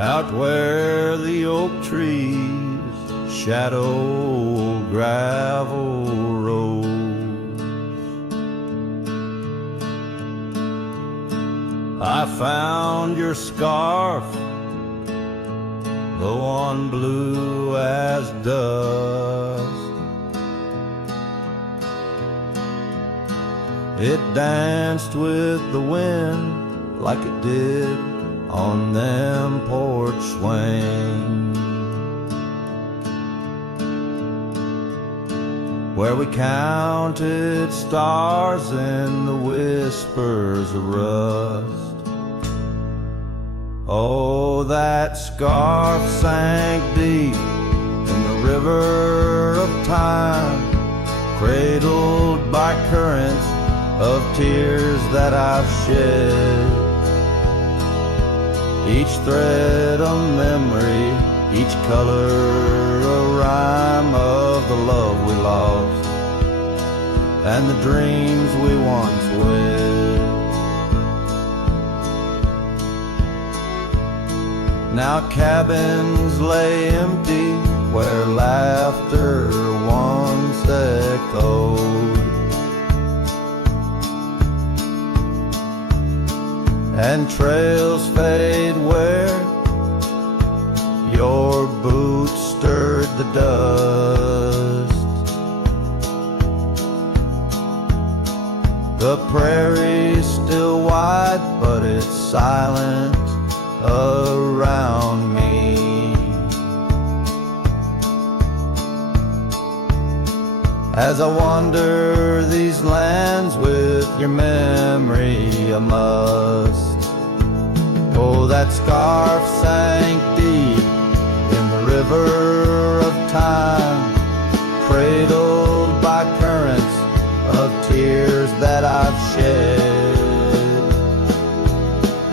out where the oak trees shadow gravel roads. I found your scarf, the one blue as dust. It danced with the wind like it did on them porch swings, where we counted stars in the whispers of rust. Oh, that scarf sank deep in the river of time, cradled by currents of tears that I've shed. Each thread a memory, each color a rhyme of the love we lost and the dreams we once wed. Now cabins lay empty where laughter once echoed, and trails fade where your boots stirred the dust. The prairie's still wide, but it's silent around me, as I wander these lands with your memory. I must. Oh, that scarf sank deep in the river of time, cradled by currents of tears that I've shed.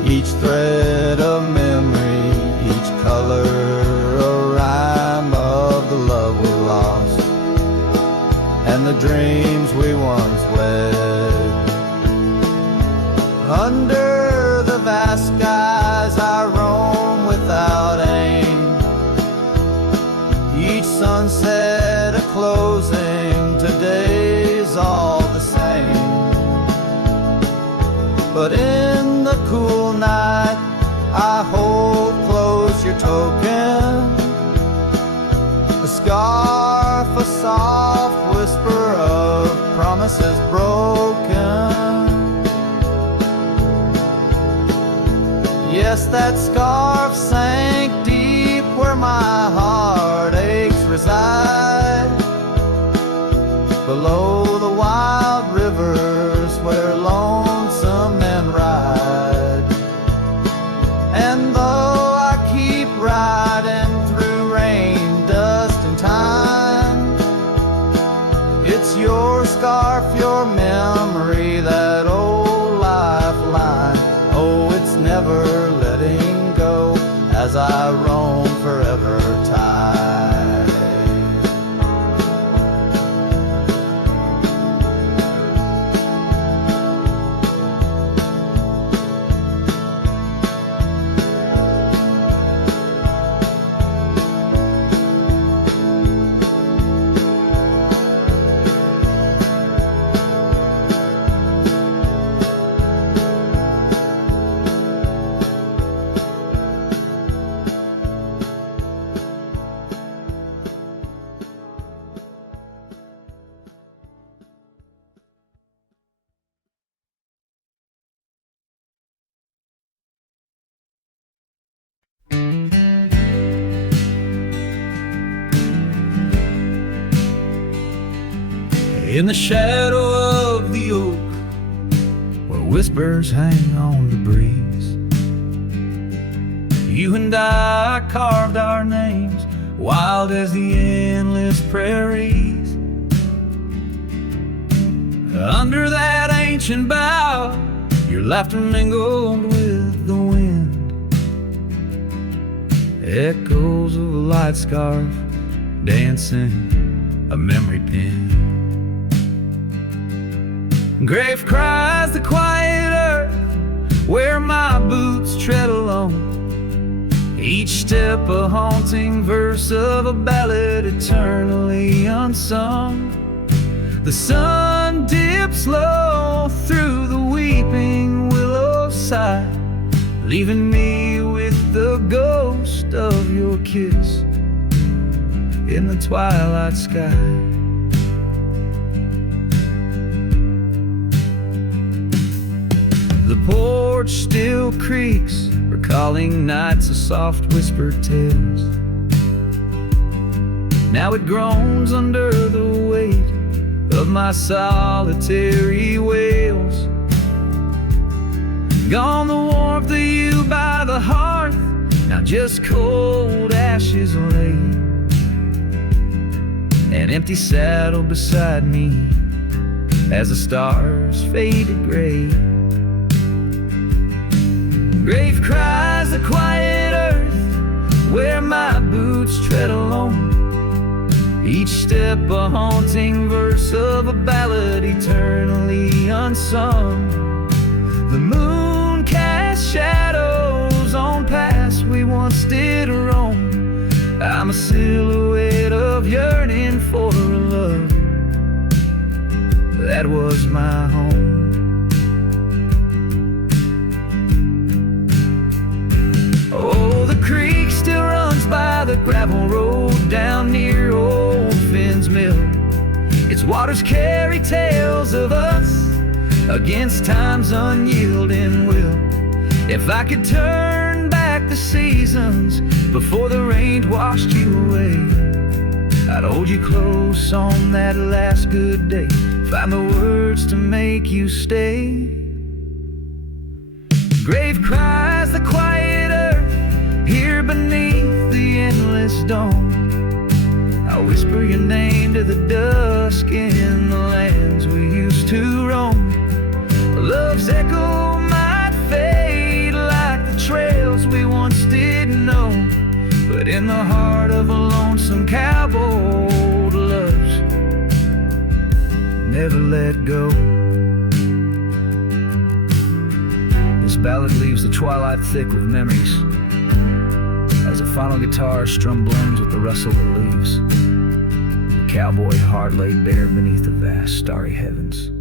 Each thread a memory, each color a rhyme of the love we lost and the dreams we once wed. Under the vast skies I roam without aim, each sunset a closing, today's all the same. But in the cool night I hold close your token, a scarf, a soft whisper of promises broken. Yes, that scarf sank deep where my heartaches reside, below the wild rivers where lonesome men ride. And though I keep riding through rain, dust and time, it's your scarf, your memory, that old lifeline. Oh, it's never letting go as I roam forever tied. In the shadow of the oak, where whispers hang on the breeze, you and I carved our names, wild as the endless prairies. Under that ancient bough, your laughter mingled with the wind, echoes of a light scarf dancing a memory pin. Grave cries the quiet earth where my boots tread alone, Each step a haunting verse of a ballad eternally unsung. The sun dips low through the weeping willow side, leaving me with the ghost of your kiss in the twilight sky. The porch still creaks, recalling nights of soft whispered tales. Now it groans under the weight of my solitary wails. Gone the warmth of you by the hearth, now just cold ashes lay. An empty saddle beside me as the stars faded gray. Grave cries the quiet earth where my boots tread alone. Each step a haunting verse of a ballad eternally unsung. The moon casts shadows on paths we once did roam. I'm a silhouette of yearning for a love that was my home. Oh, the creek still runs by the gravel road down near old Finn's Mill. Its waters carry tales of us against time's unyielding will. If I could turn back the seasons before the rain washed you away, I'd hold you close on that last good day, find the words to make you stay. Grave cries the quiet earth here beneath the endless dome. I whisper your name to the dusk in the lands we used to roam. Love's echo might fade like the trails we once did know, but in the heart of a lonesome cowboy, old loves never let go. This ballad leaves the twilight thick with memories as a final guitar strum blends with the rustle of the leaves. The cowboy heart laid bare beneath the vast starry heavens.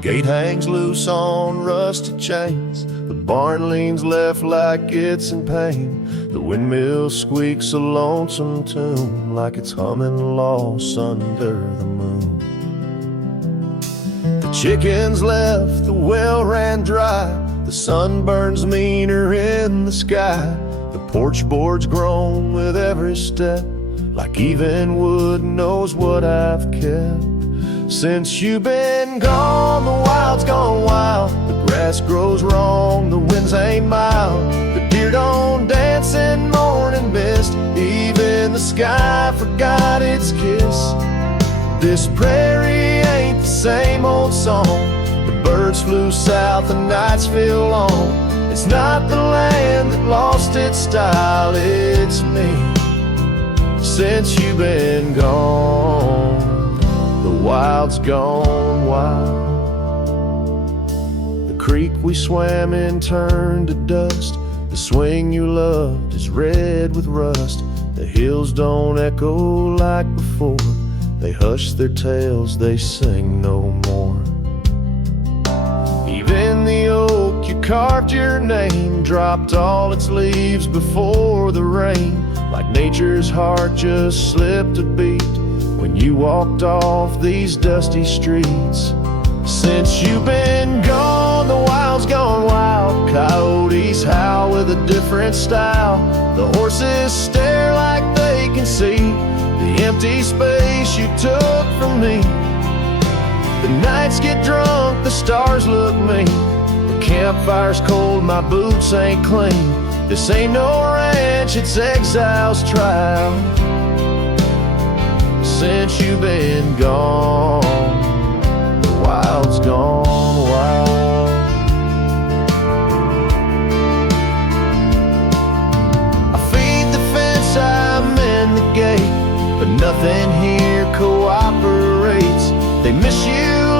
Gate hangs loose on rusted chains. The barn leans left like it's in pain. The windmill squeaks a lonesome tune, like it's humming lost under the moon. The chickens left, the well ran dry. The sun burns meaner in the sky. The porch board's grown with every step, like even wood knows what I've kept. Since you've been gone, the wild's gone wild. The grass grows wrong, the winds ain't mild. The deer don't dance in morning mist. Even the sky forgot its kiss. This prairie ain't the same old song. The birds flew south, the nights feel long. It's not the land that lost its style, it's me. Since you've been gone, the wild's gone wild. The creek we swam in turned to dust. The swing you loved is red with rust. The hills don't echo like before. They hush their tales, they sing no more. Even the oak you carved your name dropped all its leaves before the rain. Like nature's heart just slipped a beat when you walked off these dusty streets. Since you've been gone, the wild's gone wild. Coyotes howl with a different style. The horses stare like they can see the empty space you took from me. The nights get drunk, the stars look mean. The campfire's cold, my boots ain't clean. This ain't no ranch, it's exile's trial. Since you've been gone, the wild's gone wild. I feed the fence, I mend the gate. nothing here cooperates. They miss you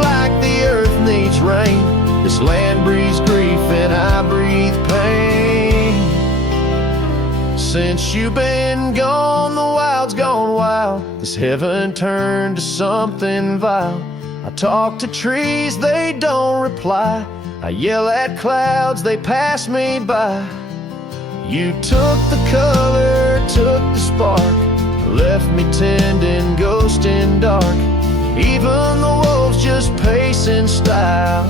like the earth needs rain. This land breathes grief and I breathe pain. Since you've been gone, the wild's gone wild. This heaven turned to something vile. I talk to trees, they don't reply. I yell at clouds, they pass me by. You took the color, took the spark, left me tending, ghosting dark. Even the wolves just pace in style.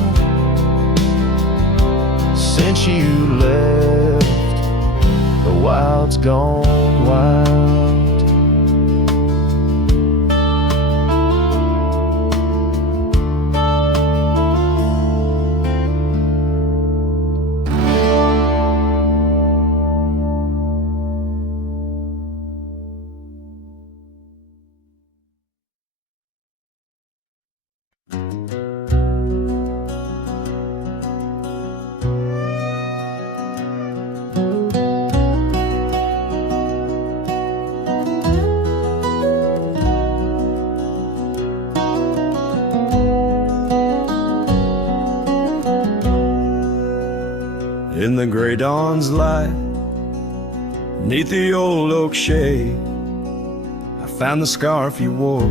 Since you left, the wild's gone wild. In the gray dawn's light, neath the old oak shade, I found the scarf you wore,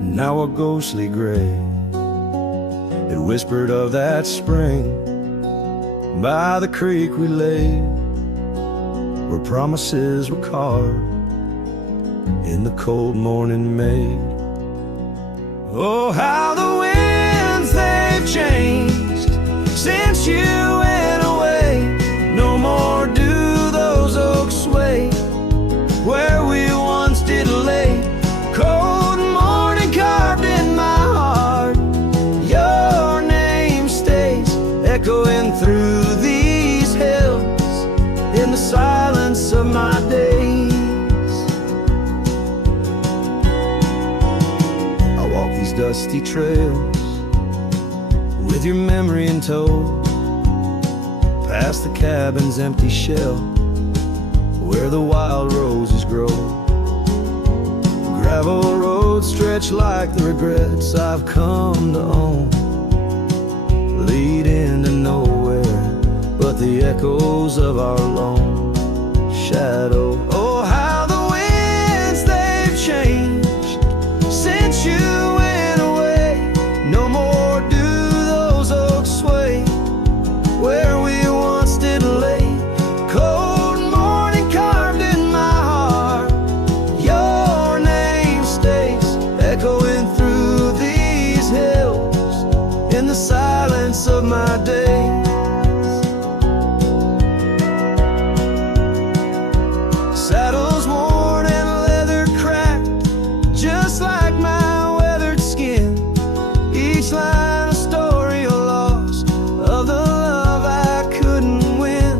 now a ghostly gray. It whispered of that spring by the creek we lay, where promises were carved in the cold morning made. Oh, how the winds they've changed since you went away. No more do those oaks sway where we once did lay. Cold morning carved in my heart, your name stays echoing through these hills in the silence of my days. I walk these dusty trails with your memory in tow, past the cabin's empty shell where the wild roses grow. Gravel roads stretch like the regrets I've come to own, lead into nowhere but the echoes of our lone shadow. Oh, how the winds they've changed since you went away. No more do those oaks sway where we once did lay. Cold morning carved in my heart, your name stays echoing through these hills in the silence of my days. Saddles worn and leather cracked, just like my weathered skin. Each line a story of loss, of the love I couldn't win.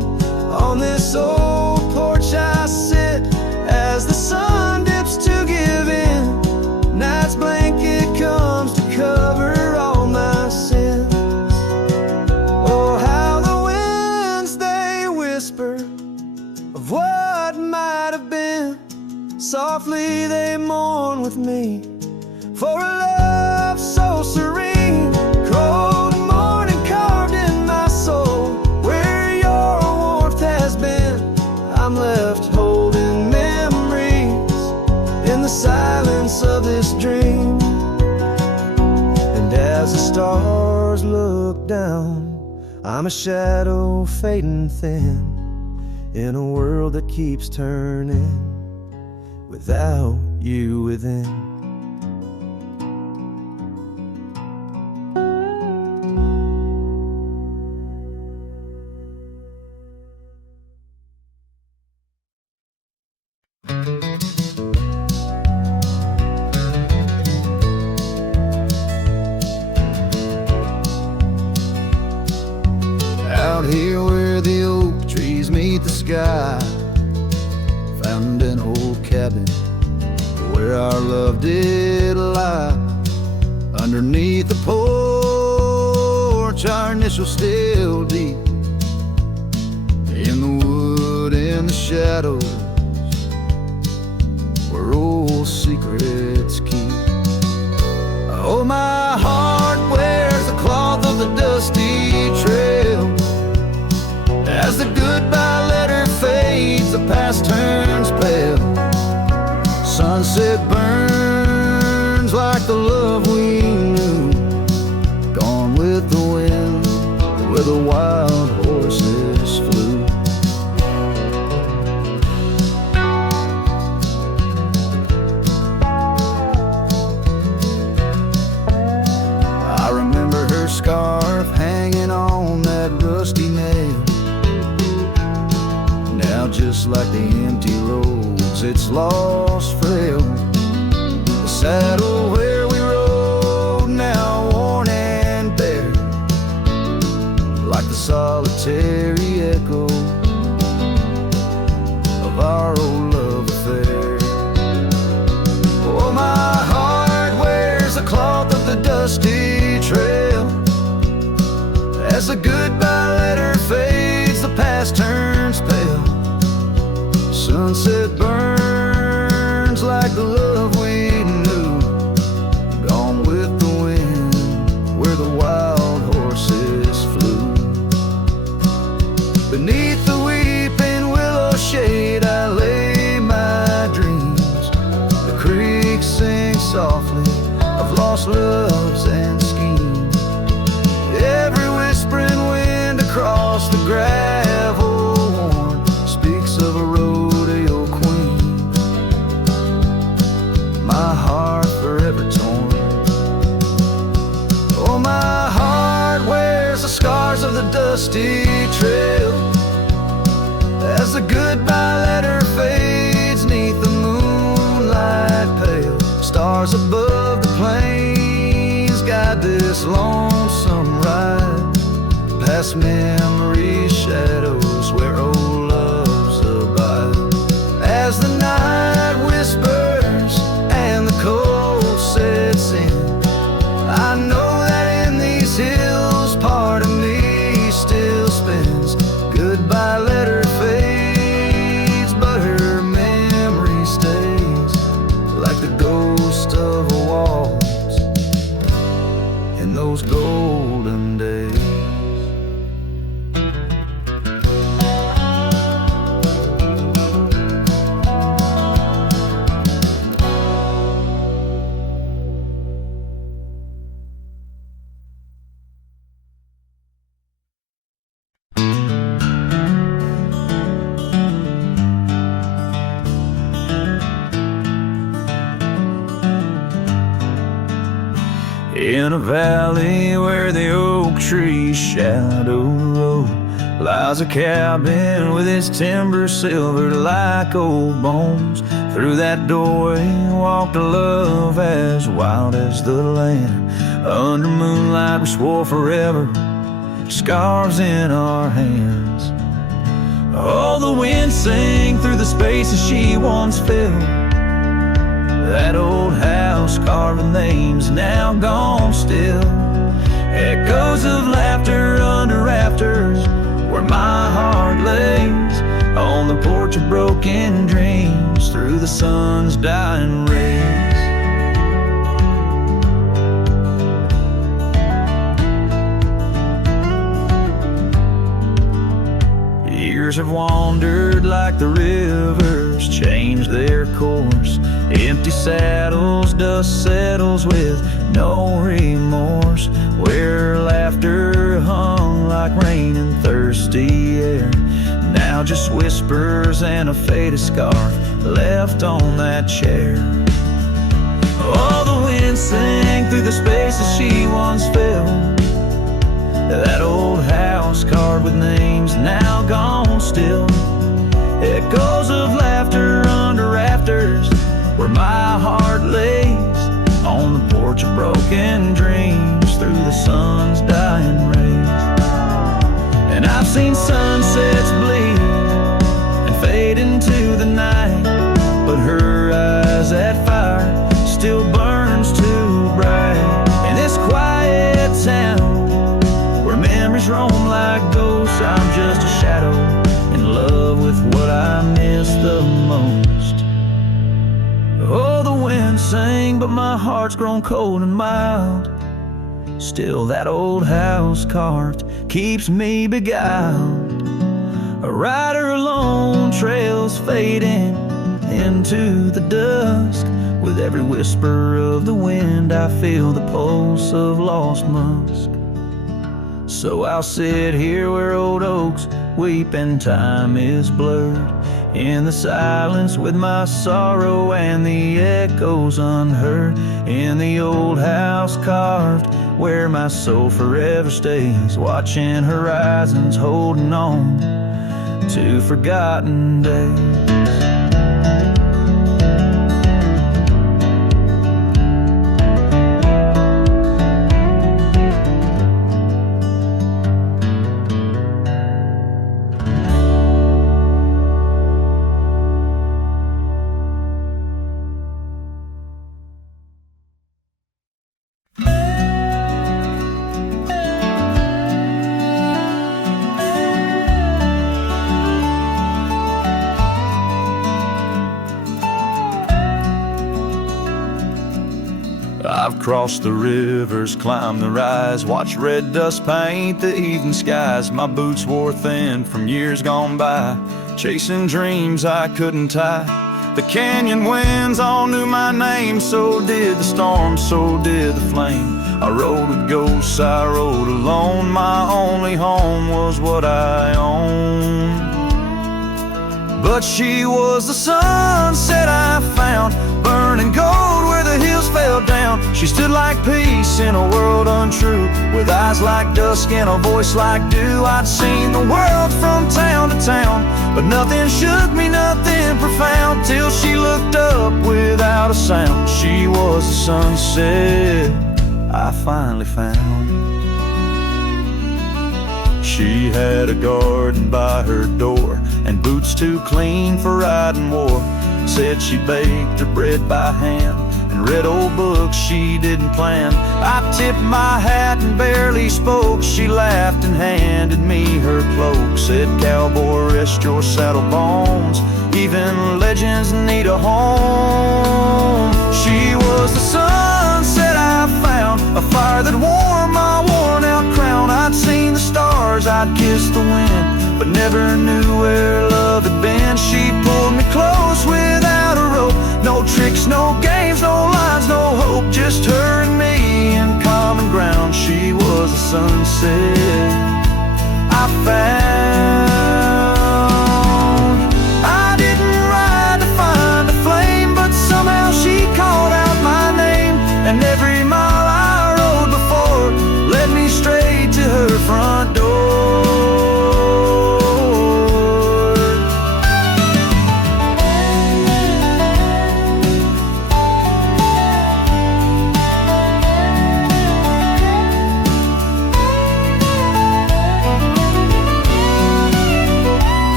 On this old porch I sit as the sun dips to give in. Night's blanket comes to cover all my sins. Oh, how the winds they whisper of what might have been. Softly they mourn with me for a love so serene. Cold morning carved in my soul where your warmth has been. I'm left holding memories in the silence of this dream. And as the stars look down, I'm a shadow fading thin in a world that keeps turning without you within. Out here where the oak trees meet the sky, found an old cabin where our love did lie. Underneath the porch, our initials still deep in the wood, in the shadows, where old little secrets keep. Oh, my heart wears the cloth of the dusty trail. As the goodbye letter fades, the past turns pale. Sunset burns like the love we knew, gone with the wind where the wild horses flew. I remember her scarf hanging on that rusty nail. Now just like the empty roads, it's lost frail. The saddle where we rode, now worn and bare, like the solitary echo of our old love affair. Oh, my heart wears the cloth of the dusty trail. As the goodbye letter fades, the past turns pale. Sunset burns like the love we knew, gone with the wind where the wild horses flew. Beneath the weeping willow shade I lay my dreams. The creek sings softly of lost loves and schemes. Every whispering wind across the gravel worn speaks of a rodeo queen. My heart forever torn. Oh, my heart wears the scars of the dusty trail. As the goodbye letter fades neath the moonlight pale, stars above the plains guide this lonesome ride, past memory's shadows where old loves abide. As the night whispers and the cold sets in, I know that in these hills part of me still spins. Goodbye letter fades, but her memory stays, like the ghost of a waltz in those golden days. In a valley where the oak trees shadow the road, lies a cabin with its timber silvered like old bones. Through that doorway walked a love as wild as the land. Under moonlight we swore forever, scarves in our hands. Oh, the wind sang through the spaces she once filled. That old house carved with names now gone still. Echoes of laughter under rafters where my heart lays, on the porch of broken dreams through the sun's dying rays. Years have wandered like the rivers, changed their course. Empty saddles, dust settles with no remorse. Where laughter hung like rain in thirsty air, now just whispers and a faded scarf left on that chair. Oh, the wind sang through the spaces she once filled. That old house carved with names now gone still. Echoes of laughter under rafters where my heart lays, on the porch of broken dreams through the sun's dying rays. And I've seen sunsets bleed and fade into the night, but her eyes, that fire still burns too bright. In this quiet town where memories roam like ghosts, I'm just a shadow in love with what I miss the most. Oh, the wind sang, but my heart's grown cold and mild. Still that old house carved keeps me beguiled. A rider alone, trails fading into the dusk. With every whisper of the wind, I feel the pulse of lost musk. So I'll sit here where old oaks weep and time is blurred, in the silence with my sorrow and the echoes unheard, in the old house carved where my soul forever stays, watching horizons, holding on to forgotten days. I've crossed the rivers, climbed the rise, watched red dust paint the evening skies. My boots wore thin from years gone by, chasing dreams I couldn't tie. The canyon winds all knew my name, so did the storm, so did the flame. I rode with ghosts, I rode alone, my only home was what I owned. But she was the sunset I found, burning gold where the hills fell down. She stood like peace in a world untrue, with eyes like dusk and a voice like dew. I'd seen the world from town to town, but nothing shook me, nothing profound, till she looked up without a sound. She was the sunset I finally found. She had a garden by her door, and boots too clean for riding war. Said she baked her bread by hand, and read old books she didn't plan. I tipped my hat and barely spoke. She laughed and handed me her cloak. Said, "Cowboy, rest your saddle bones, even legends need a home." She was the sunset I found, a fire that warmed my worn out crown. I'd seen the stars, I'd kissed the wind, but never knew where love had been. She pulled me close without a rope, no tricks, no games, no lines, no hope, just her and me in common ground. She was the sunset I found. I didn't ride to find a flame, but somehow she called out my name, and every mile I rode before led me straight to her front door.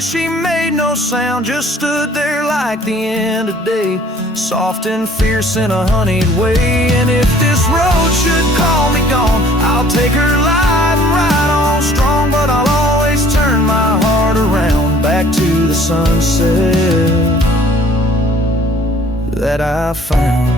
She made no sound, just stood there like the end of day, soft and fierce in a honeyed way. And if this road should call me gone, I'll take her light and ride on strong. But I'll always turn my heart around, back to the sunset that I found.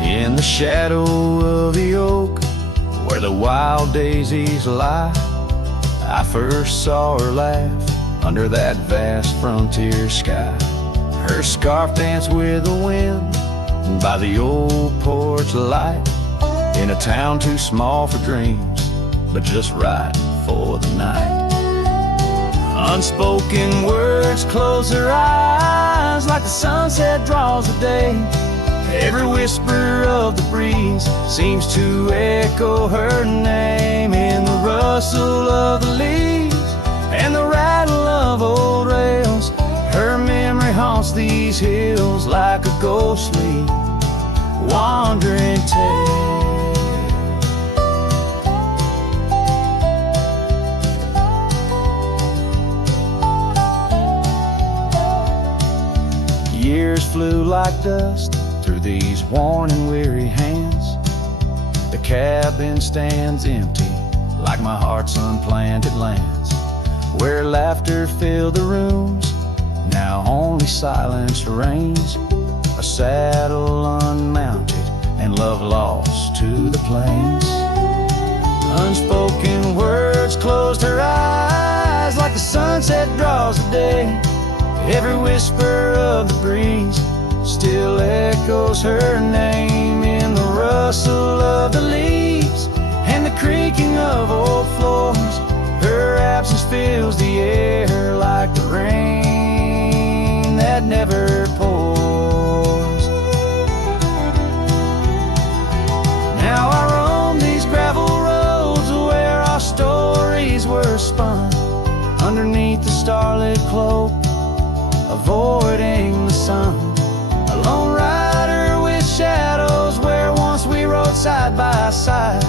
In the shadow of the oak, where the wild daisies lie, I first saw her laugh under that vast frontier sky. Her scarf danced with the wind by the old porch light, in a town too small for dreams, but just right for the night. Unspoken words close her eyes, like the sunset draws the day, Every whisper of the breeze seems to echo her name in the rustle of the leaves and the rattle of old rails. Her memory haunts these hills like a ghostly wandering tale. Years flew like dust through these worn and weary hands. The cabin stands empty like my heart's unplanted lands, where laughter filled the rooms, now only silence reigns. A saddle unmounted and love lost to the plains. Unspoken words closed her eyes like the sunset draws the day. Every whisper of the breeze still echoes her name in the rustle of the leaves and the creaking of old floors. Her absence fills the air like the rain that never pours. Now I roam these gravel roads where our stories were spun, underneath the starlit cloak, avoiding the sun. A lone rider with shadows where once we rode side by side,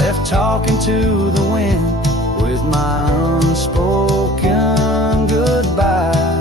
left talking to the wind with my unspoken goodbyes.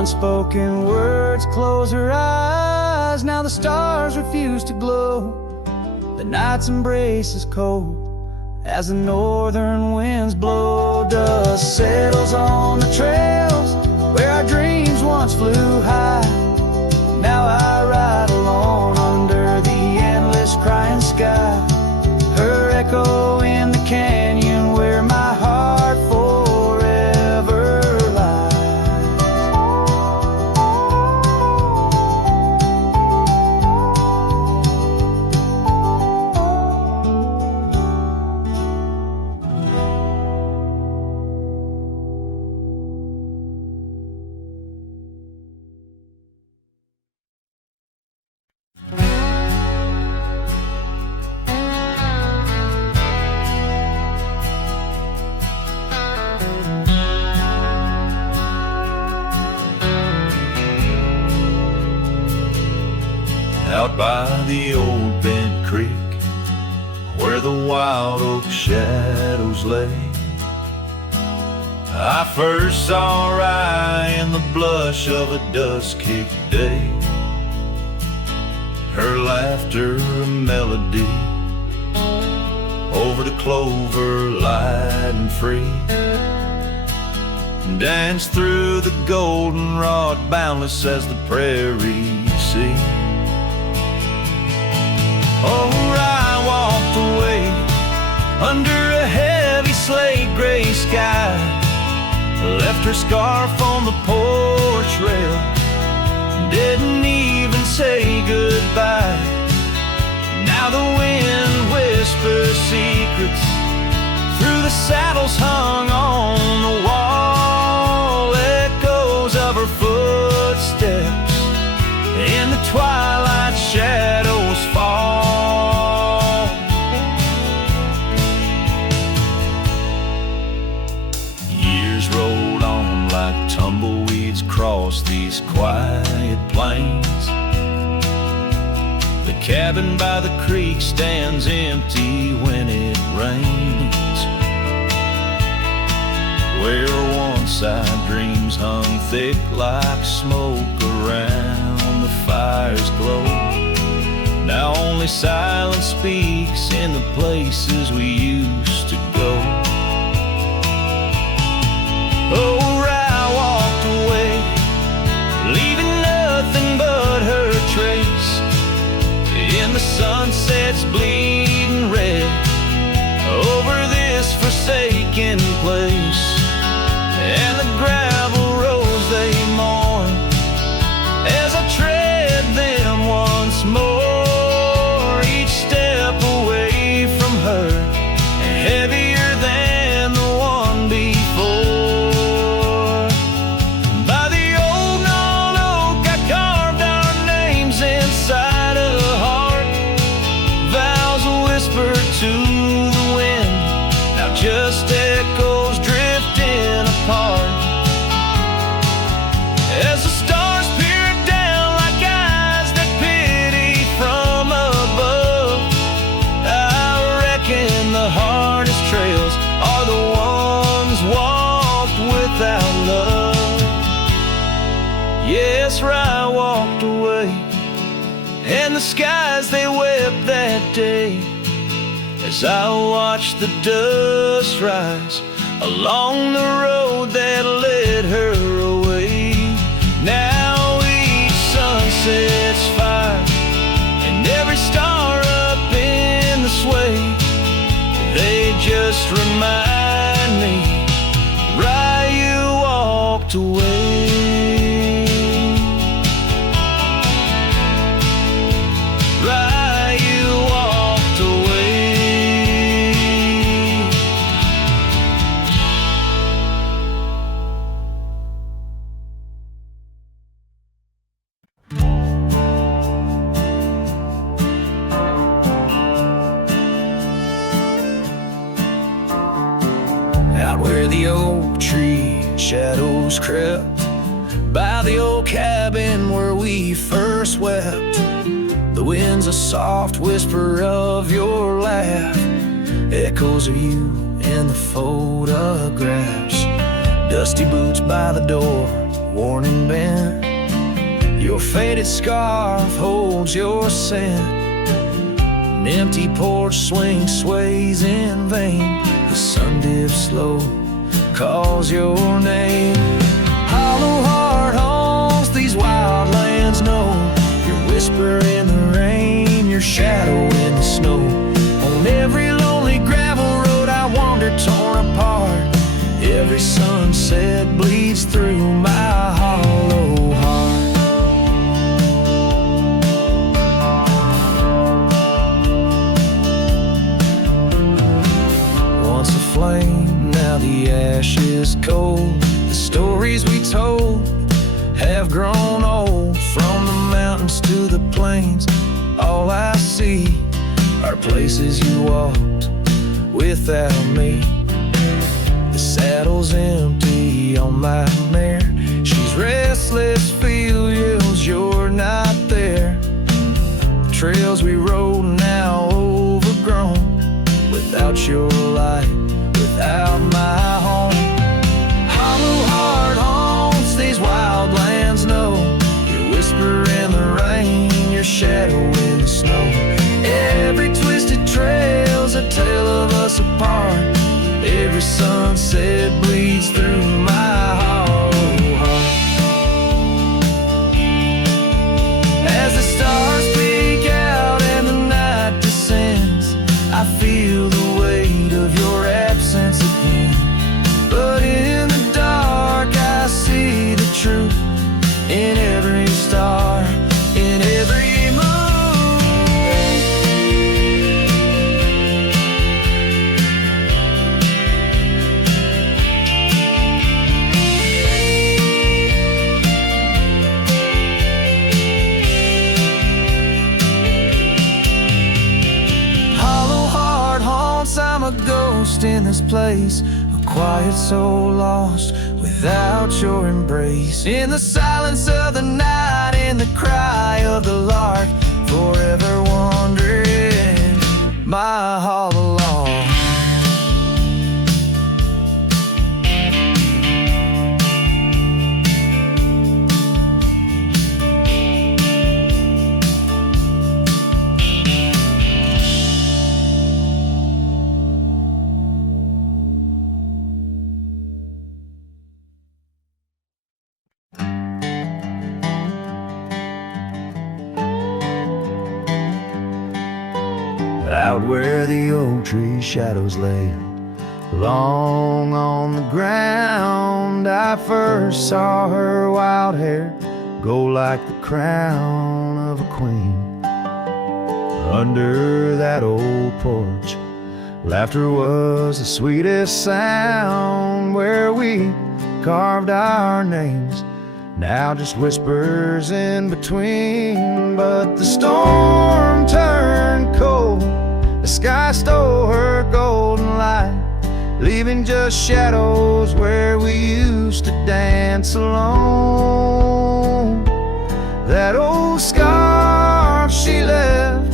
Unspoken words close her eyes. Now the stars refuse to glow. The night's embrace is cold as the northern winds blow. Dust settles on the trails where our dreams once flew high. Now I ride alone under the endless crying sky. Her echo in the canyon where my heart forever lies. Out by the old bent creek, where the wild oak shadows lay, I first saw Rye in the blush of a dust-kicked day. Her laughter a melody over the clover, light and free, danced through the goldenrod, boundless as the prairie sea. Oh, I walked away under a heavy slate gray sky, left her scarf on the porch rail, didn't even say goodbye. Now the wind whispers secrets through the saddles hung on the wall, echoes of her footsteps in the twilight shadows fall. Years rolled on like tumbleweeds across these quiet plains. The cabin by the creek stands empty when it rains, where once our dreams hung thick like smoke around the fire's glow. Now only silence speaks in the places we used to go. Oh, I walked away, leaving nothing but her trace in the sunset's bleeding red. Oh, taking place, and the gravel roads they mourn as I tread them once more. Each step away from her, heavier than the one before. By the old gnarled oak I carved our names inside a heart. Vows whispered to the wind, now just echoes drifting apart. As the stars peer down like eyes that pity from above, I reckon the hardest trails are the ones walked without love. Yes, I walked away, and the skies they wept that day as I watched the dust rise along the road that led her away. Now each sunset's fire, and every star up in the sway, they just remind me why you walked away. Why you walked away. Out where the oak tree shadows crept, by the old cabin where we first wept, the wind's a soft whisper of your laugh, echoes of you in the photographs. Dusty boots by the door, worn and bent, your faded scarf holds your scent. An empty porch swing sways in vain, the sun dips slow, calls your name. Hollow heart haunts these wild lands know, your whisper in the rain, your shadow in the snow. On every lonely gravel road I wander torn apart, every sunset bleeds through my hollow heart. Once a flame, now the ash is cold. The stories we told have grown old, from the mountains to the plains. All I see are places you walked without me. The saddle's empty on my mare, she's restless, feels you're not there. The trails we rode now overgrown, without your light, without my home. Hollow heart haunts these wild lands know, your whisper in the rain, your shadow in the snow. Every twisted trail's a tale of us apart, every sunset bleeds through my hollow heart. As the stars peek out and the night descends, I feel the weight of your absence again. But in the dark I see the truth in every star, in every moon. Hollow heart haunts, I'm a ghost in this place, a quiet soul lost without your embrace. In the silence of the night, in the cry of the lark, forever wandering my hollow lawn. Out where the oak tree shadows lay, Long on the ground, I first saw her wild hair go like the crown of a queen. Under that old porch, laughter was the sweetest sound. Where we carved our names, now just whispers in between. But the storm turned cold, the sky stole her golden light, leaving just shadows where we used to dance alone. That old scarf she left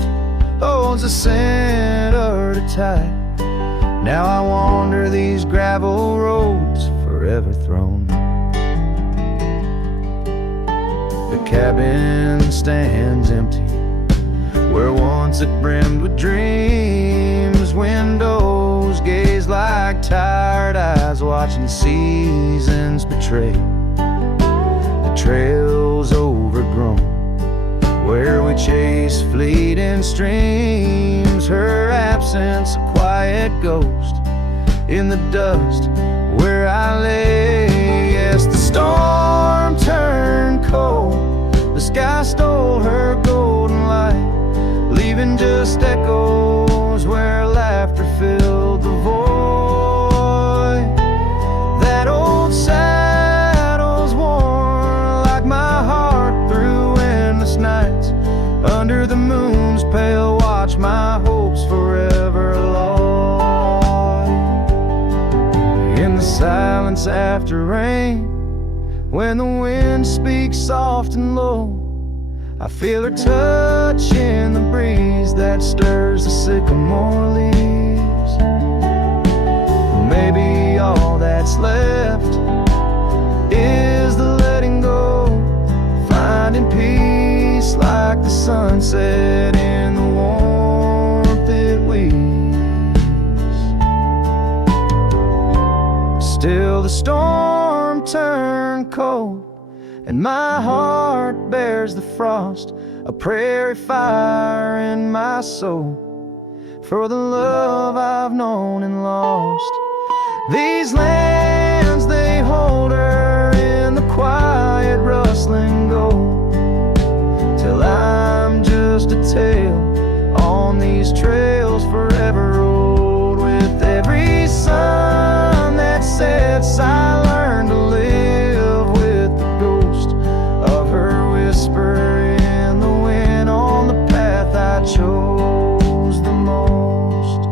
holds a scent of her tight. Now I wander these gravel roads forever thrown. The cabin stands empty where once it brimmed with dreams. Windows gaze like tired eyes watching seasons betray. The trails overgrown where we chase fleeting streams. Her absence a quiet ghost in the dust where I lay. Yes, the storm turned cold, the sky stole her golden light, leaving just echoes where laughter filled the void. That old saddle's worn like my heart through endless nights. Under the moon's pale watch, my hopes forever lost. In the silence after rain, when the wind speaks soft and low, I feel her touch in the breeze that stirs the sycamore leaves. Maybe all that's left is the letting go, finding peace like the sunset in the warmth it weaves. Still the storm turned cold, and my heart bears the frost, a prairie fire in my soul, for the love I've known and lost. These lands, they hold her in the quiet rustling gold, till I'm just a tale on these trails forever old. With every sun that sets, I learn to live with the ghost of her whisper in the wind on the path I chose the most.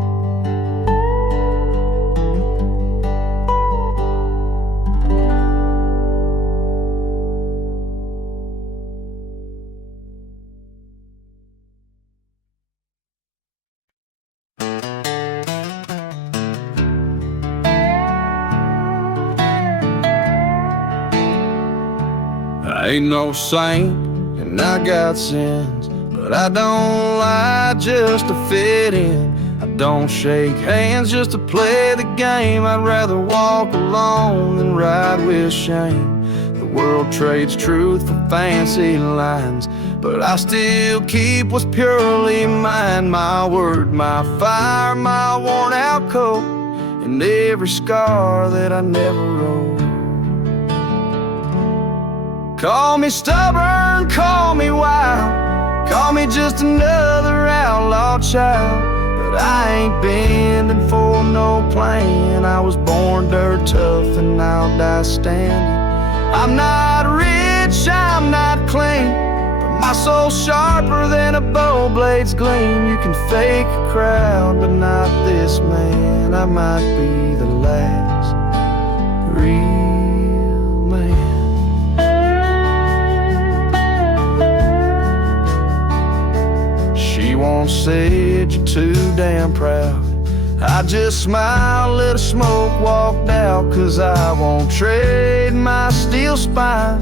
I ain't no saint and I got sins, but I don't lie just to fit in. I don't shake hands just to play the game. I'd rather walk alone than ride with shame. The world trades truth for fancy lines, but I still keep what's purely mine. My word, my fire, my worn out coat, and every scar that I never wrote. Call me stubborn, call me wild, call me just another outlaw child, but I ain't bending for no plan. I was born dirt tough and I'll die standing. I'm not rich, I'm not clean, but my soul's sharper than a bow blade's gleam. You can fake a crowd, but not this man. I might be the last real man. She won't say it, you're too damn proud. I just smile, let her smoke, walked out, 'cause I won't trade my steel spine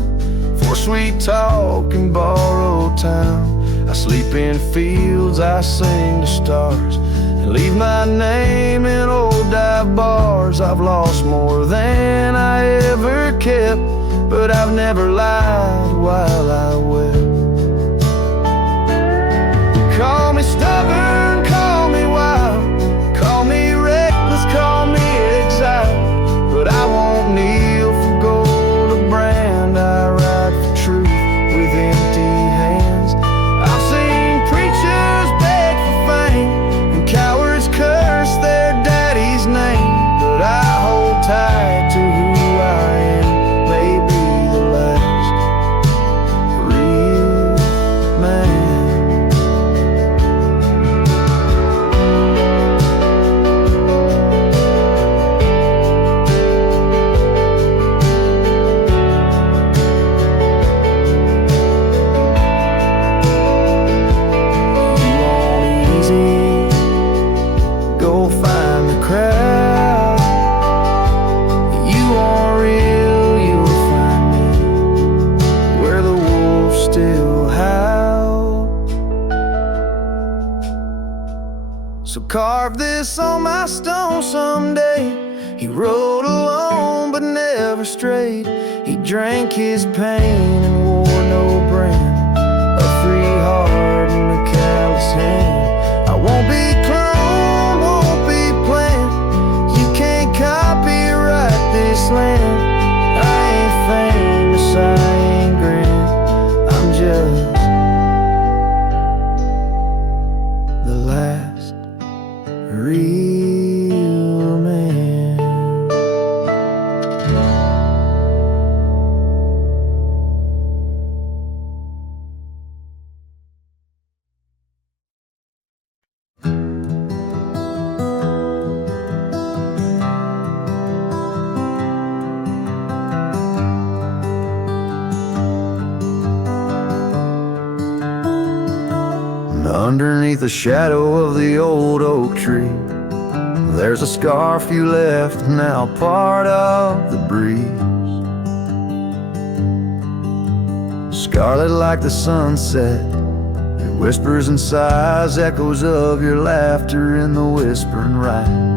for sweet talk and borrowed time. I sleep in fields, I sing to stars, and leave my name in old dive bars. I've lost more than I ever kept, but I've never lied while I wept. Call me stubborn, call me wild, call me reckless, call me carve this on my stone someday. He rode alone but never strayed. He drank his pain and wore no brand, a free heart and a callous hand. I won't be cloned, won't be planned. You can't copyright this land. I ain't famous, I ain't grand. I'm just the last real man. Underneath the shadow of the old oak tree, there's a scarf you left, now part of the breeze. Scarlet like the sunset, it whispers and sighs, echoes of your laughter in the whispering rhyme.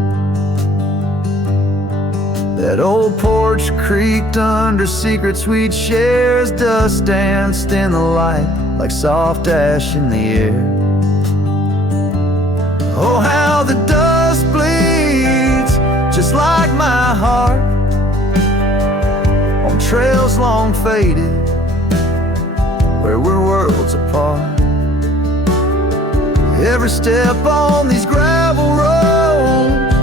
That old porch creaked under secret sweet shares, dust danced in the light like soft ash in the air. Oh, how the dust bleeds, just like my heart, on trails long faded, where we're worlds apart. Every step on these gravel roads,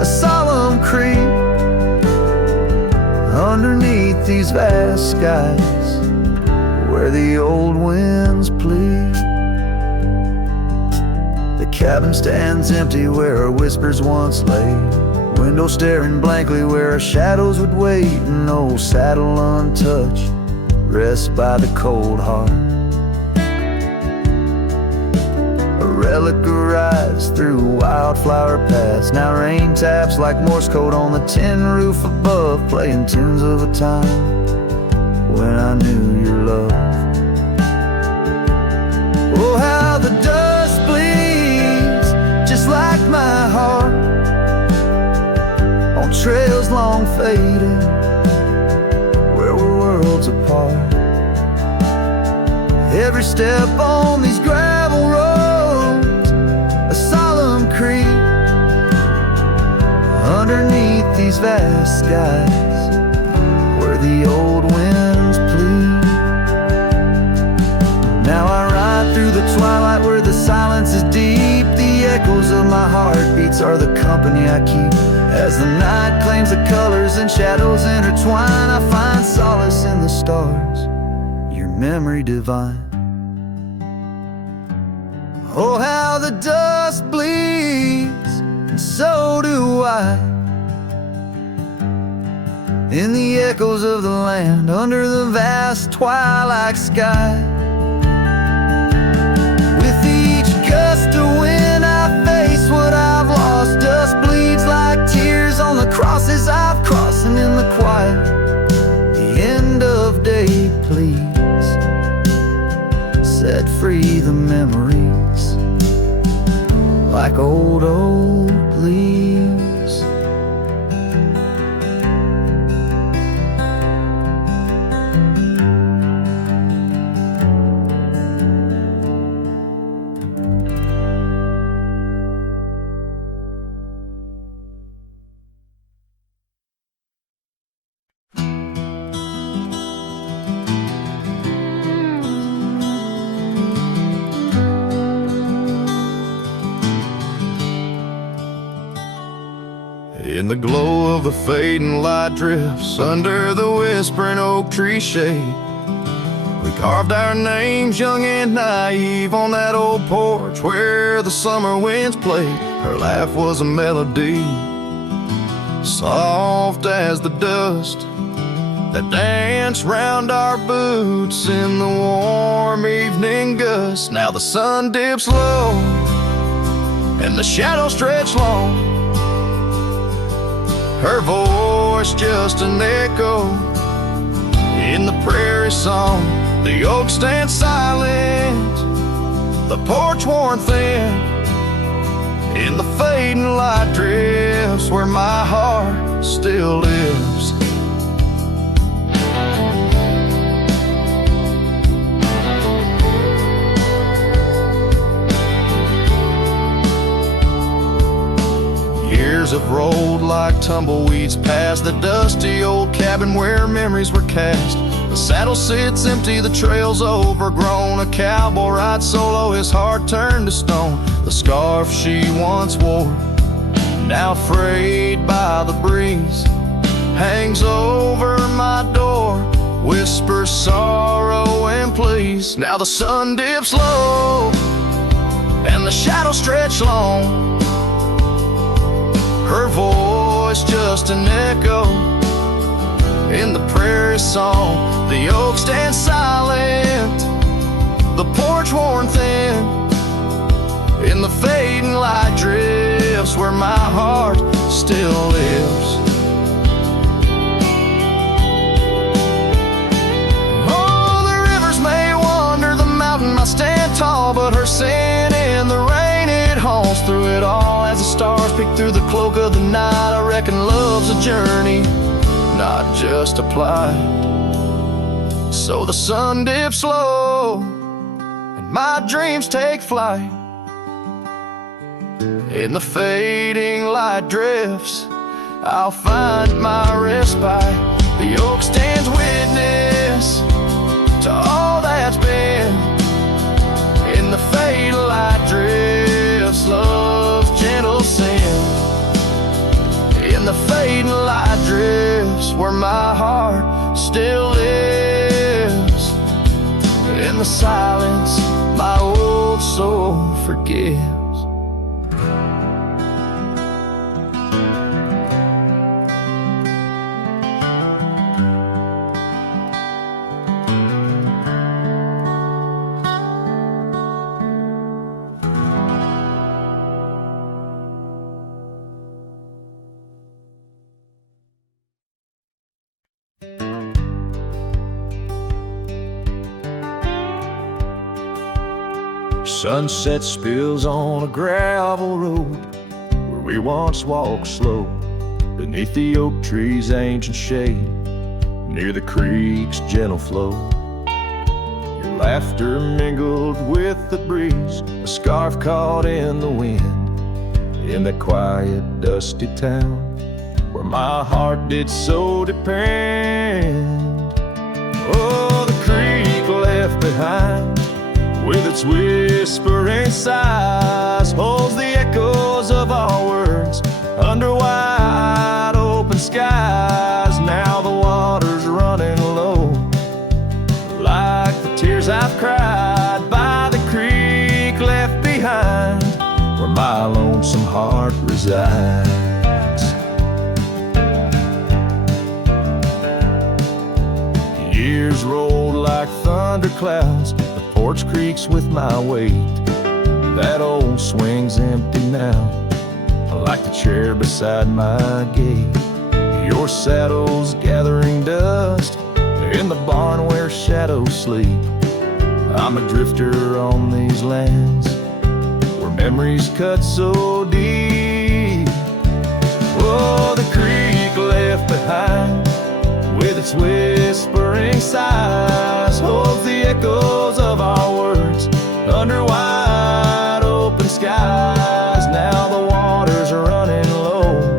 a solemn creep, underneath these vast skies, where the old winds plead. The cabin stands empty where our whispers once lay, window staring blankly where our shadows would wait. An old saddle untouched rests by the cold heart. A relic arrives through wildflower paths. Now rain taps like Morse code on the tin roof above, playing tunes of a time when I knew your love. Oh, how the dust bleeds, just like my heart, on trails long faded, where we're worlds apart. Every step on these gravel roads, a solemn creep, underneath these vast skies, where the old winds plead. Now I ride through the twilight where the silence is deep. The echoes of my heartbeats are the company I keep. As the night claims the colors and shadows intertwine, I find solace in the stars, your memory divine. Oh, how the dust bleeds, and so do I, in the echoes of the land, under the vast twilight sky. With each gust of wind I face what I've lost. Dust bleeds like tears on the crosses I've crossed. And in the quiet, the end of day please set free the memories like old oak leaves. In the glow of the fading light drifts under the whispering oak tree shade, we carved our names young and naive on that old porch where the summer winds played. Her laugh was a melody, soft as the dust that danced round our boots in the warm evening gust. Now the sun dips low and the shadows stretch long, her voice just an echo in the prairie song. The oak stands silent, the porch worn thin, In the fading light drifts where my heart still lives. Years have rolled like tumbleweeds past the dusty old cabin where memories were cast. The saddle sits empty, the trail's overgrown. A cowboy rides solo, his heart turned to stone. The scarf she once wore, now frayed by the breeze, hangs over my door, whispers sorrow and please. Now the sun dips low and the shadows stretch long, her voice just an echo in the prairie song. The oak stands silent, the porch worn thin. In the fading light drifts where my heart still lives. Oh, the rivers may wander, the mountain might stand tall, but her sin in the rain, it haunts through it all. As the stars peek through the cloak of the night, I reckon love's a journey, not just a plight. So the sun dips low and my dreams take flight. In the fading light drifts, I'll find my respite. The oak stands witness to all that's been. In the fading light drifts, love's gentle sin. In the fading light drifts where my heart still lives. In the silence my old soul forgives. Sunset spills on a gravel road where we once walked slow, beneath the oak tree's ancient shade, near the creek's gentle flow. Your laughter mingled with the breeze, a scarf caught in the wind, in that quiet, dusty town where my heart did so depend. Oh, the creek left behind with its whispering sighs holds the echoes of our words under wide open skies. Now the water's running low, like the tears I've cried by the creek left behind, where my lonesome heart resides. Years rolled like thunder clouds, the porch creaks with my weight. That old swing's empty now, like the chair beside my gate. Your saddle's gathering dust in the barn where shadows sleep. I'm a drifter on these lands where memories cut so deep. Oh, the creek left behind with its whispering sighs holds the echoes of our words under wide open skies. Now the waters are running low,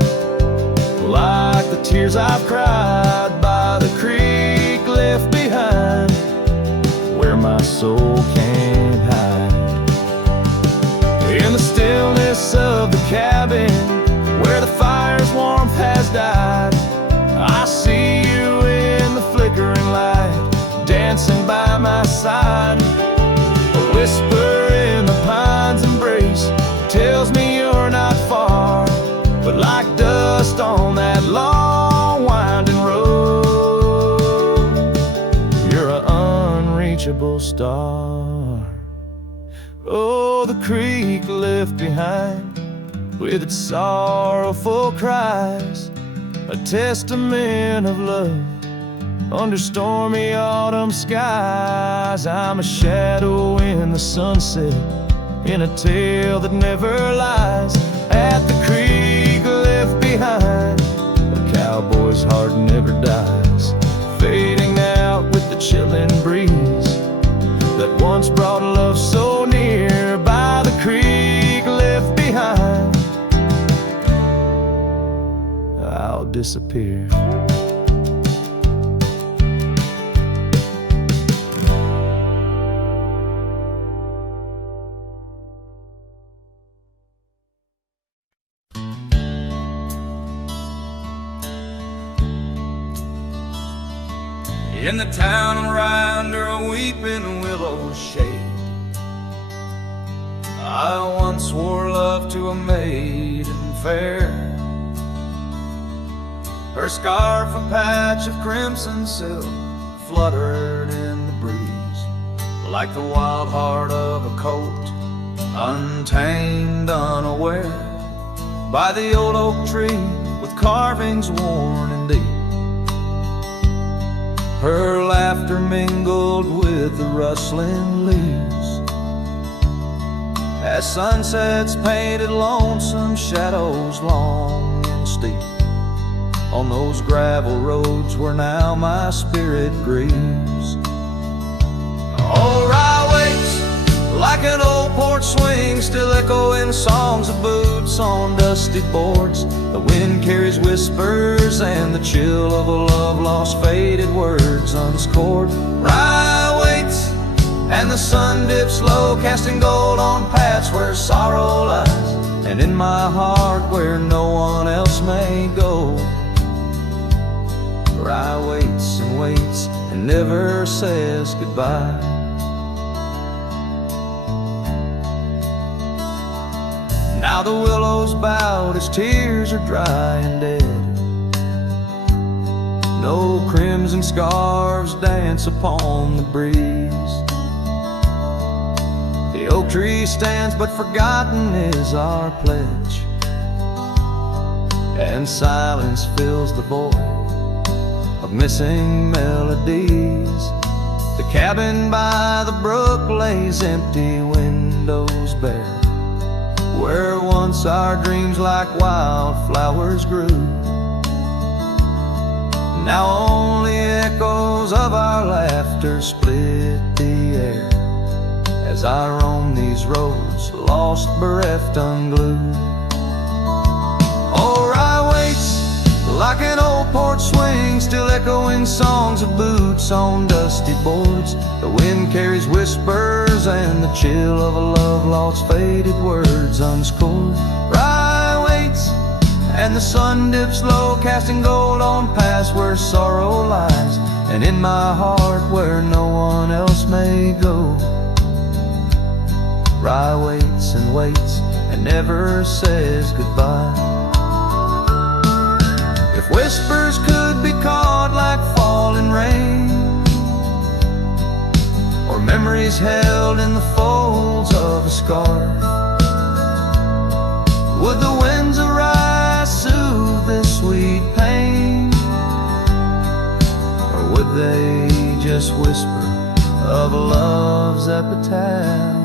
like the tears I've cried by the creek left behind, where my soul can't hide. In the stillness of the cabin where the fire's warmth has died, I see you in the flickering light, dancing by my side. A whisper in the pine's embrace tells me you're not far, but like dust on that long winding road, you're an unreachable star. Oh, the creek left behind with its sorrowful cries, a testament of love under stormy autumn skies. I'm a shadow in the sunset, in a tale that never lies. At the creek left behind, a cowboy's heart never dies, fading out with the chilling breeze that once brought love so near. By the creek left behind, I'll disappear. In the town right under a weeping willow shade, I once swore love to a maiden fair. Her scarf, a patch of crimson silk, fluttered in the breeze, like the wild heart of a colt, untamed, unaware, by the old oak tree with carvings worn and deep. Her laughter mingled with the rustling leaves, as sunsets painted lonesome shadows long and steep on those gravel roads where now my spirit grieves. Oh, Rye waits like an old porch swing, still echoing songs of boots on dusty boards. The wind carries whispers and the chill of a love lost, faded words unscored. Rye waits and the sun dips low, casting gold on paths where sorrow lies, and in my heart where no one else may go. Rye waits and waits and never says goodbye. Now the willow's bowed, his tears are dry and dead. No crimson scarves dance upon the breeze. The oak tree stands, but forgotten is our pledge, and silence fills the void of missing melodies. The cabin by the brook lays empty, windows bare, where once our dreams like wildflowers grew. Now only echoes of our laughter split the air, as I roam these roads, lost, bereft, unglued. Oh, Rye waits like an old porch swing, still echoing songs of boots on dusty boards. The wind carries whispers and the chill of a love lost, faded words unscored. Rye waits and the sun dips low, casting gold on paths where sorrow lies, and in my heart where no one else may go. Rye waits and never says goodbye. If whispers could be caught like falling rain, or memories held in the folds of a scarf, would the winds arise soothe this sweet pain, or would they just whisper of love's epitaph?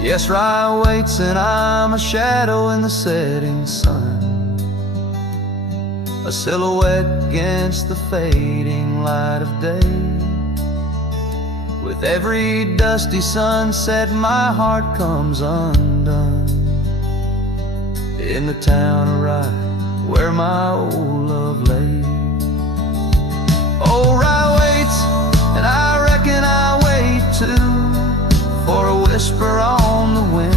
Yes, Rye waits and I'm a shadow in the setting sun, a silhouette against the fading light of day. With every dusty sunset my heart comes undone, in the town of Rye where my old love lay. Oh, Rye waits and I reckon I wait too, for a whisper on the wind,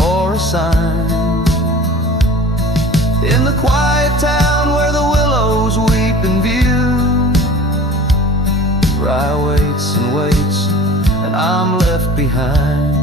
or a sign in the quiet town where the willows weep in view. Rye waits and I'm left behind.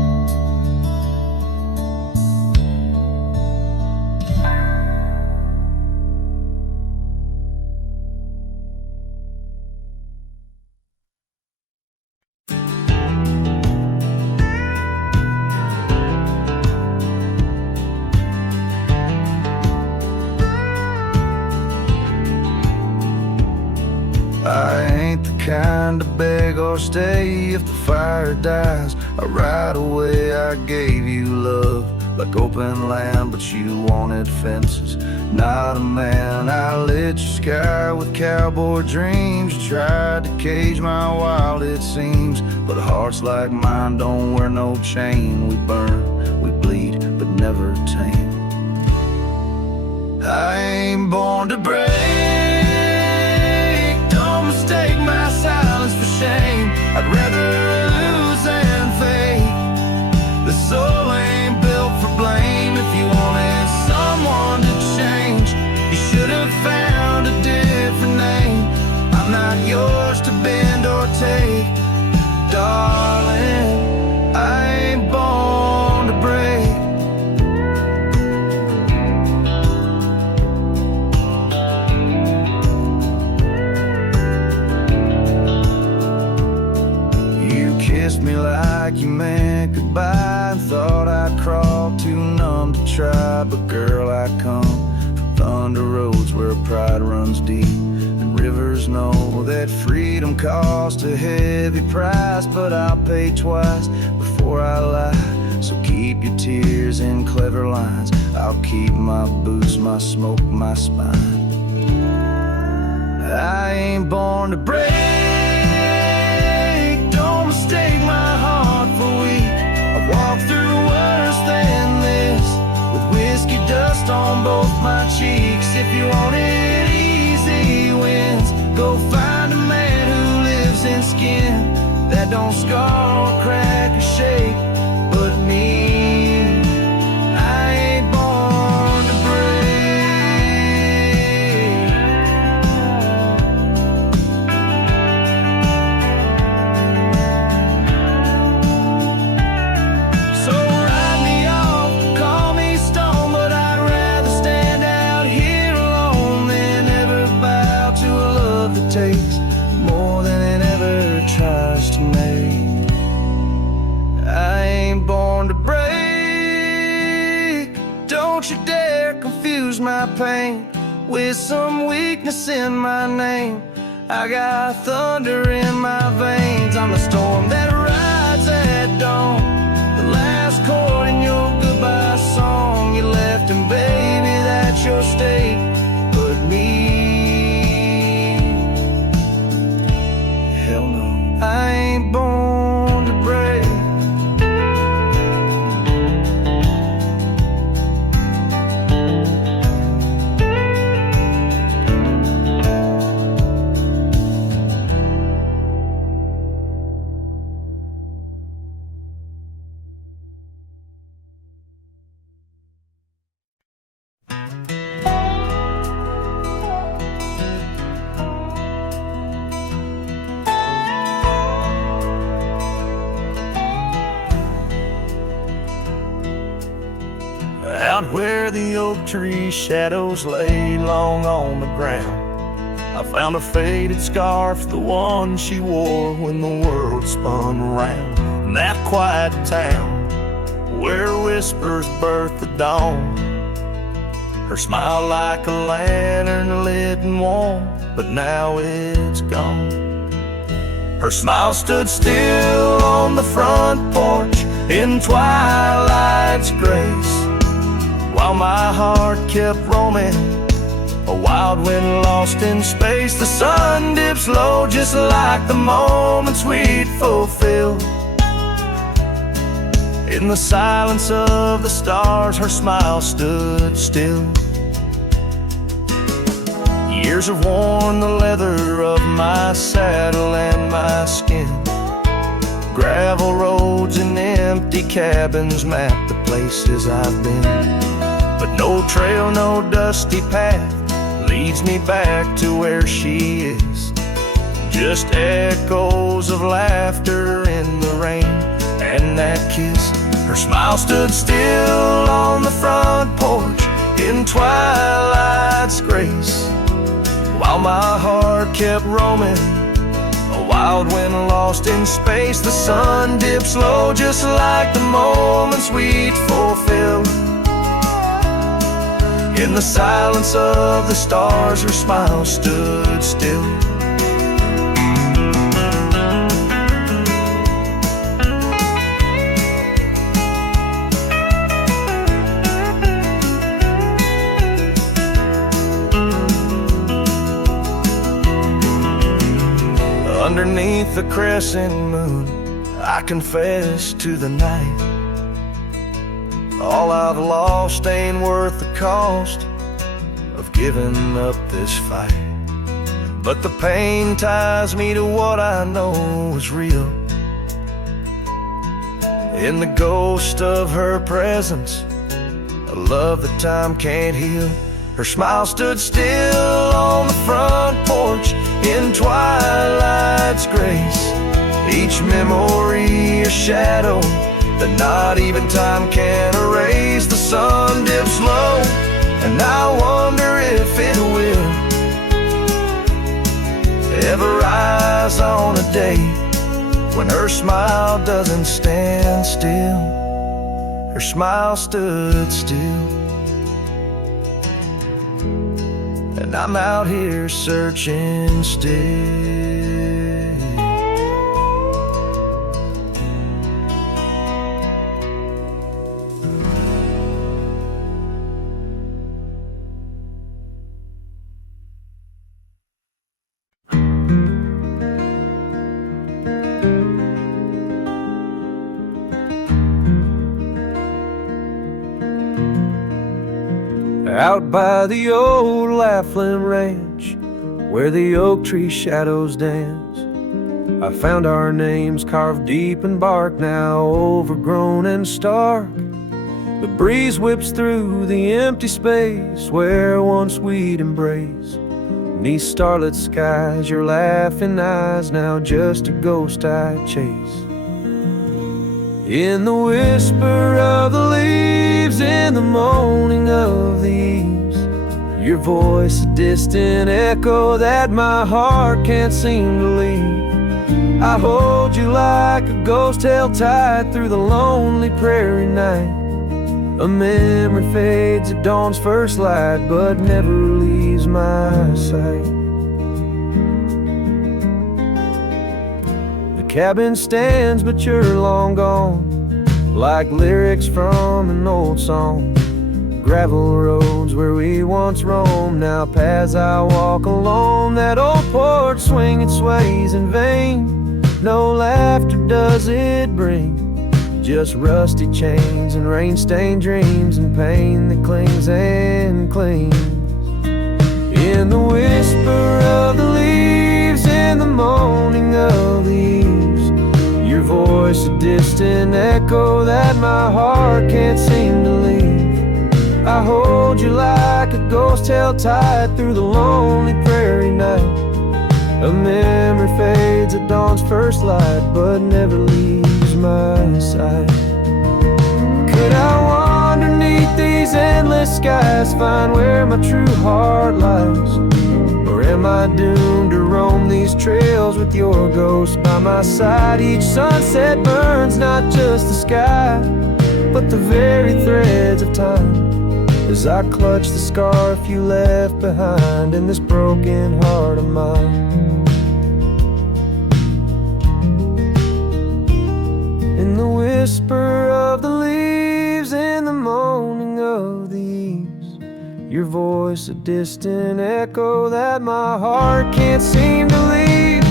I ain't the kind mind to beg or stay if the fire dies. Right away I gave you love like open land, but you wanted fences. Not a man. I lit your sky with cowboy dreams. You tried to cage my wild, it seems, but hearts like mine don't wear no chain. We burn, we bleed, but never tame. I ain't born to break. Don't mistake my silence for shame. I'd rather lose than fake. The soul ain't built for blame. If you wanted someone to change, you should have found a different name. I'm not yours to bend or take, darling. I ain't born to break. Kissed me like you meant goodbye, and thought I'd crawl too numb to try. But girl, I come from thunder roads where pride runs deep, and rivers know that freedom costs a heavy price. But I'll pay twice before I lie, so keep your tears in clever lines. I'll keep my boots, my smoke, my spine. I ain't born to break. Mistake my heart for weak. I've walked through worse than this, with whiskey dust on both my cheeks. If you wanted easy wins, go find a man who lives in skin that don't scar or crack or shake. But me, I ain't born to break. Takes more than it ever tries to make. I ain't born to break. Don't you dare confuse my pain with some weakness in my name. I got thunder in my veins. I'm the storm that rides at dawn, the last chord in your goodbye song. You left, and baby, that's your state. But me, I ain't born to break. Out where the oak tree shadows lay long on the ground, I found a faded scarf, the one she wore when the world spun around. In that quiet town where whispers birth the dawn, her smile like a lantern lit and warm, but now it's gone. Her smile stood still on the front porch in twilight's grace, while my heart kept roaming, a wild wind lost in space. The sun dips low just like the moments we'd fulfill. In the silence of the stars, her smile stood still. Years have worn the leather of my saddle and my skin. Gravel roads and empty cabins map the places I've been. But no trail, no dusty path leads me back to where she is. Just echoes of laughter in the rain and that kiss. Her smile stood still on the front porch in twilight's grace, while my heart kept roaming, a wild wind lost in space. The sun dips low just like the moments we'd fulfilled. In the silence of the stars, her smile stood still. beneath the crescent moon, I confess to the night, all I've lost ain't worth the cost of giving up this fight. But the pain ties me to what I know is real. In the ghost of her presence, a love that time can't heal. Her smile stood still on the front porch in twilight's grace. Each memory a shadow that not even time can erase. The sun dips low, and I wonder if it will ever rise on a day when her smile doesn't stand still. Her smile stood still, and I'm out here searching still. Out by the old Laughlin Ranch, where the oak tree shadows dance, I found our names carved deep in bark, now overgrown and stark. The breeze whips through the empty space where once we'd embrace. Beneath starlit skies, your laughing eyes, now just a ghost I chase. In the whisper of the leaves, in the moaning of the eaves, your voice a distant echo that my heart can't seem to leave. I hold you like a ghost held tight through the lonely prairie night. A memory fades at dawn's first light, but never leaves my sight. The cabin stands, but you're long gone, like lyrics from an old song. Gravel roads where we once roamed, now paths I walk alone. That old porch swing, it sways in vain. No laughter does it bring, just rusty chains and rain-stained dreams and pain that clings and clings. In the whisper of the leaves, in the moaning of the eaves, your voice a distant echo that my heart can't seem to leave. I hold you like a ghost held tight through the lonely prairie night. A memory fades at dawn's first light, but never leaves my sight. Could I wander neath these endless skies, find where my true heart lies? Or am I doomed to roam these trails with your ghost by my side? Each sunset burns not just the sky, but the very threads of time, as I clutch the scarf you left behind in this broken heart of mine. In the whisper of the leaves, in the moaning of the eaves, your voice a distant echo that my heart can't seem to leave.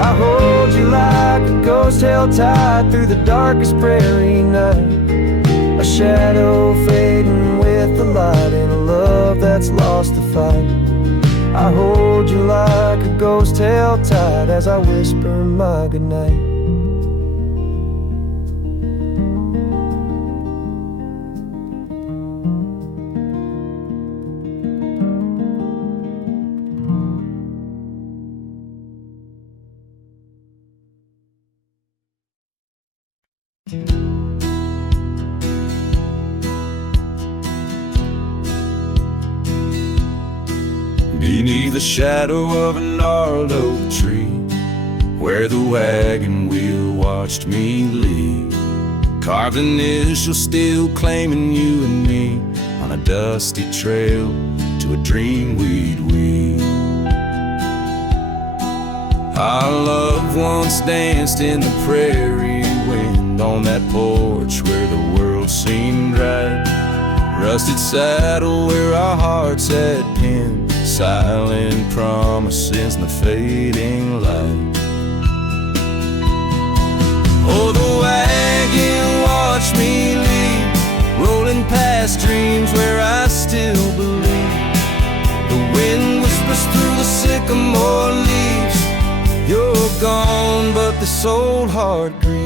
I hold you like a ghost held tight through the darkest prairie night. A shadow fading with the light in a love that's lost the fight. I hold you like a ghost held tight as I whisper my goodnight. Beneath the shadow of a gnarled oak tree, where the wagon wheel watched me leave, carved initials still claiming you and me on a dusty trail to a dream we'd weave. Our loved ones danced in the prairie wind on that porch where the world seemed right. Rusted saddle where our hearts had pinned silent promises in the fading light. Oh, the wagon watched me leave, rolling past dreams where I still believe. The wind whispers through the sycamore leaves. You're gone, but this old heart grieves.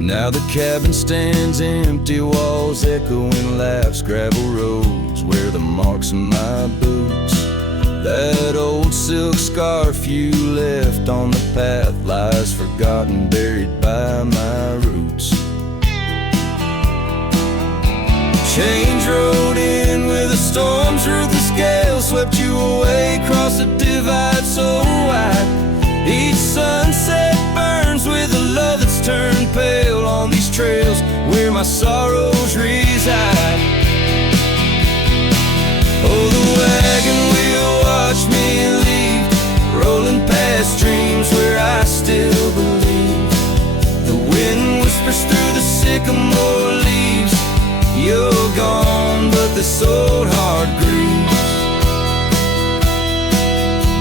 Now the cabin stands empty, walls echoing laughs, gravel roads where the marks of my boots. That old silk scarf you left on the path lies forgotten, buried by my roots. Change rode in with the storm's ruthless gale, swept you away across a divide so wide. Each sunset burns with a love that's turned pale on these trails where my sorrows reside. Oh, the wagon wheel watched me leave, rolling past dreams where I still believe. The wind whispers through the sycamore leaves. You're gone, but this old heart grieves.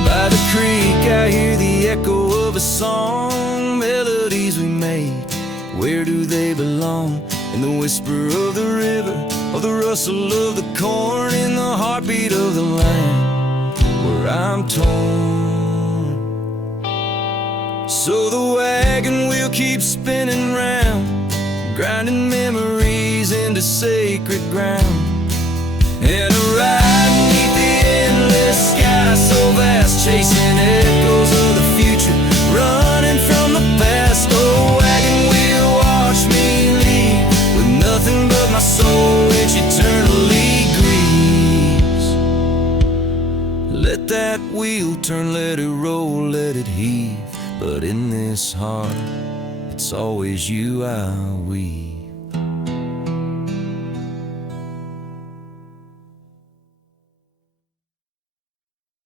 By the creek I hear the echo of a song, melodies we made, where do they belong? In the whisper of the river, or the rustle of the corn, in the heartbeat of the land where I'm torn. So the wagon wheel keeps spinning round, grinding memories into sacred ground. And a ride beneath the endless sky so vast, chasing echoes of the future, running from the past. Oh, wagon wheel watch me leave, with nothing but my soul which eternally grieves. Let that wheel turn, let it roll, let it heave, but in this heart it's always you I weave.